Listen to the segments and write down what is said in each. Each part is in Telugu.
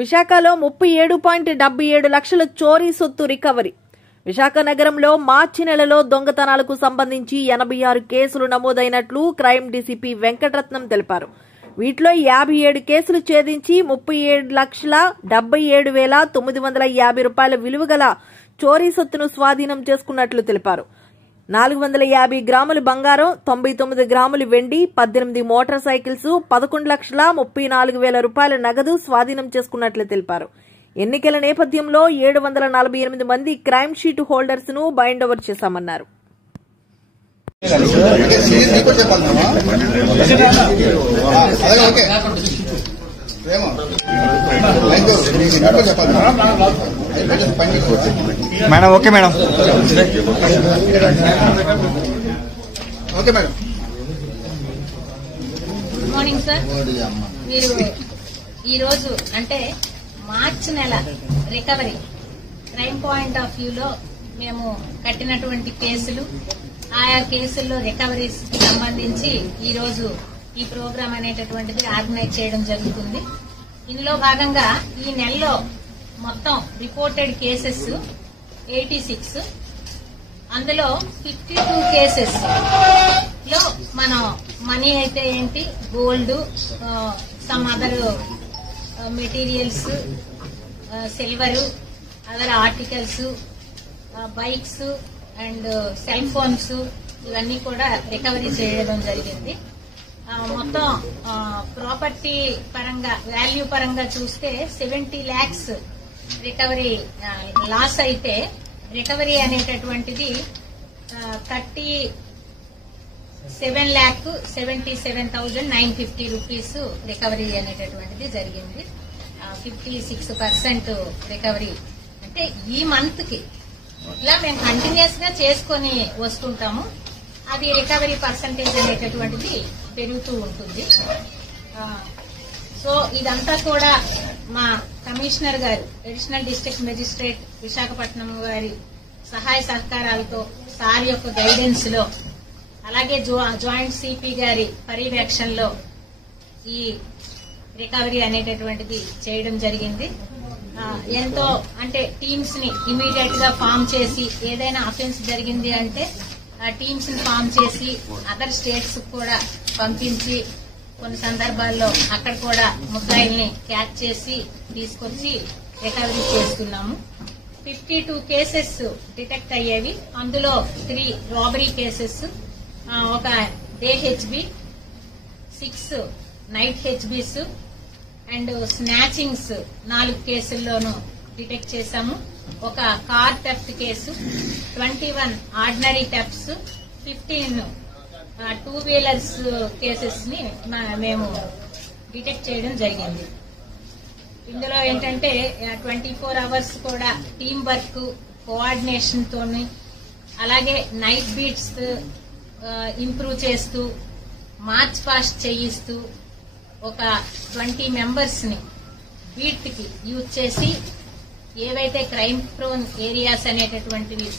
విశాఖలో 37.77 లక్షల చోరీ సొత్తు రికవరీ. విశాఖ నగరంలో మార్చి నెలలో దొంగతనాలకు సంబంధించి 86 కేసులు నమోదైనట్లు క్రైమ్ డీసీపీ వెంకటరత్నం తెలిపారు. వీటిలో 57 కేసులు ఛేదించి 37,77,950 రూపాయల విలువ గల చోరీ సొత్తును స్వాధీనం చేసుకున్నట్లు తెలిపారు. 450 గ్రాముల బంగారం, 99 గ్రాముల వెండి, 18 మోటార్ సైకిల్స్, 11,34,000 రూపాయల నగదు స్వాధీనం చేసుకున్నట్లు తెలిపారు. ఎన్నికల నేపథ్యంలో 748 మంది క్రైమ్ షీట్ హోల్డర్స్ ను బైండ్ ఓవర్ చేశామన్నారు. Madam okay madam okay madam. Good morning sir. మీరు ఈరోజు అంటే మార్చి నెల రికవరీ క్రైమ్ పాయింట్ ఆఫ్ వ్యూలో మేము కట్టినటువంటి కేసులు, ఆయా కేసుల్లో రికవరీస్ సంబంధించి ఈరోజు ఈ ప్రోగ్రాం అనేటటువంటిది ఆర్గనైజ్ చేయడం జరుగుతుంది. ఇందులో భాగంగా ఈ నెలలో మొత్తం రిపోర్టెడ్ కేసెస్ 86, అందులో 52 కేసెస్ లో మనం మనీ అయితే ఏంటి, gold, some other materials, silver, other articles, bikes and cell phones ఇవన్నీ కూడా రికవరీ చేయడం జరిగింది. మొత్తం ప్రాపర్టీ పరంగా వాల్యూ పరంగా చూస్తే 70 lakhs రికవరీ లాస్ అయితే రికవరీ అనేటటువంటిది 37,77,950 రూపీస్ రికవరీ అనేటటువంటిది జరిగింది. 56% రికవరీ. అంటే ఈ మంత్ కి ఇలా మేము కంటిన్యూస్ గా చేసుకుని వస్తుంటాము. అది రికవరీ పర్సంటేజ్ అనేటటువంటిది పెరుగుతూ ఉంటుంది. సో ఇదంతా కూడా మా కమిషనర్ గారు, అడిషనల్ డిస్ట్రిక్ట్ మెజిస్ట్రేట్ విశాఖపట్నం గారి సహాయ సహకారాలతో, సార్ యొక్క గైడెన్స్ లో, అలాగే జాయింట్ సిపి గారి పర్యవేక్షణలో ఈ రికవరీ అనేటటువంటిది చేయడం జరిగింది. ఎంతో అంటే టీమ్స్ ని ఇమీడియట్ గా ఫామ్ చేసి, ఏదైనా అఫెన్స్ జరిగింది అంటే ఆ టీమ్స్ ని ఫామ్ చేసి అదర్ స్టేట్స్ కూడా పంపించి కొన్ని సందర్భాల్లో అక్కడ కూడా ముద్దాయిల్ని క్యాచ్ చేసి తీసుకొచ్చి రికవరీ చేస్తున్నాము. 52 కేసెస్ డిటెక్ట్ అయ్యేవి. అందులో 3 రాబరీ కేసెస్, ఒక day HB, 6 night HBs and snatchings 4 కేసుల్లోనూ డిటెక్ట్ చేశాము. ఒక car theft case, 21 ordinary thefts, 15 two wheelers cases ని మేము డిటెక్ట్ చేయడం జరిగింది. ఇందులో ఏంటంటే 24 hours కూడా టీమ్ వర్క్, కోఆర్డినేషన్ తోని, అలాగే నైట్ బీట్స్ ఇంప్రూవ్ చేస్తూ, మార్చ్ పాస్ట్ చేయిస్తూ ఒక 20 మెంబర్స్ ని బీట్ కి యూజ్ చేసి ఏవైతే క్రైమ్ ప్రోన్ ఏరియాస్ అనేటటువంటివి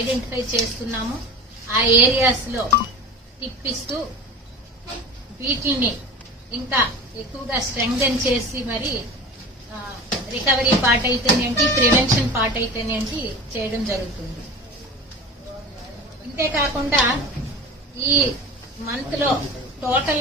ఐడెంటిఫై చేస్తున్నామో ఆ ఏరియాస్ లో తిప్పిస్తూ వీటిని ఇంకా ఎక్కువగా స్ట్రెంగ్థెన్ చేసి మరి రికవరీ పార్ట్ అయితేనేంటి, ప్రివెన్షన్ పార్ట్ అయితేనేంటి చేయడం జరుగుతుంది. ఇంతేకాకుండా ఈ మంత్ లో టోటల్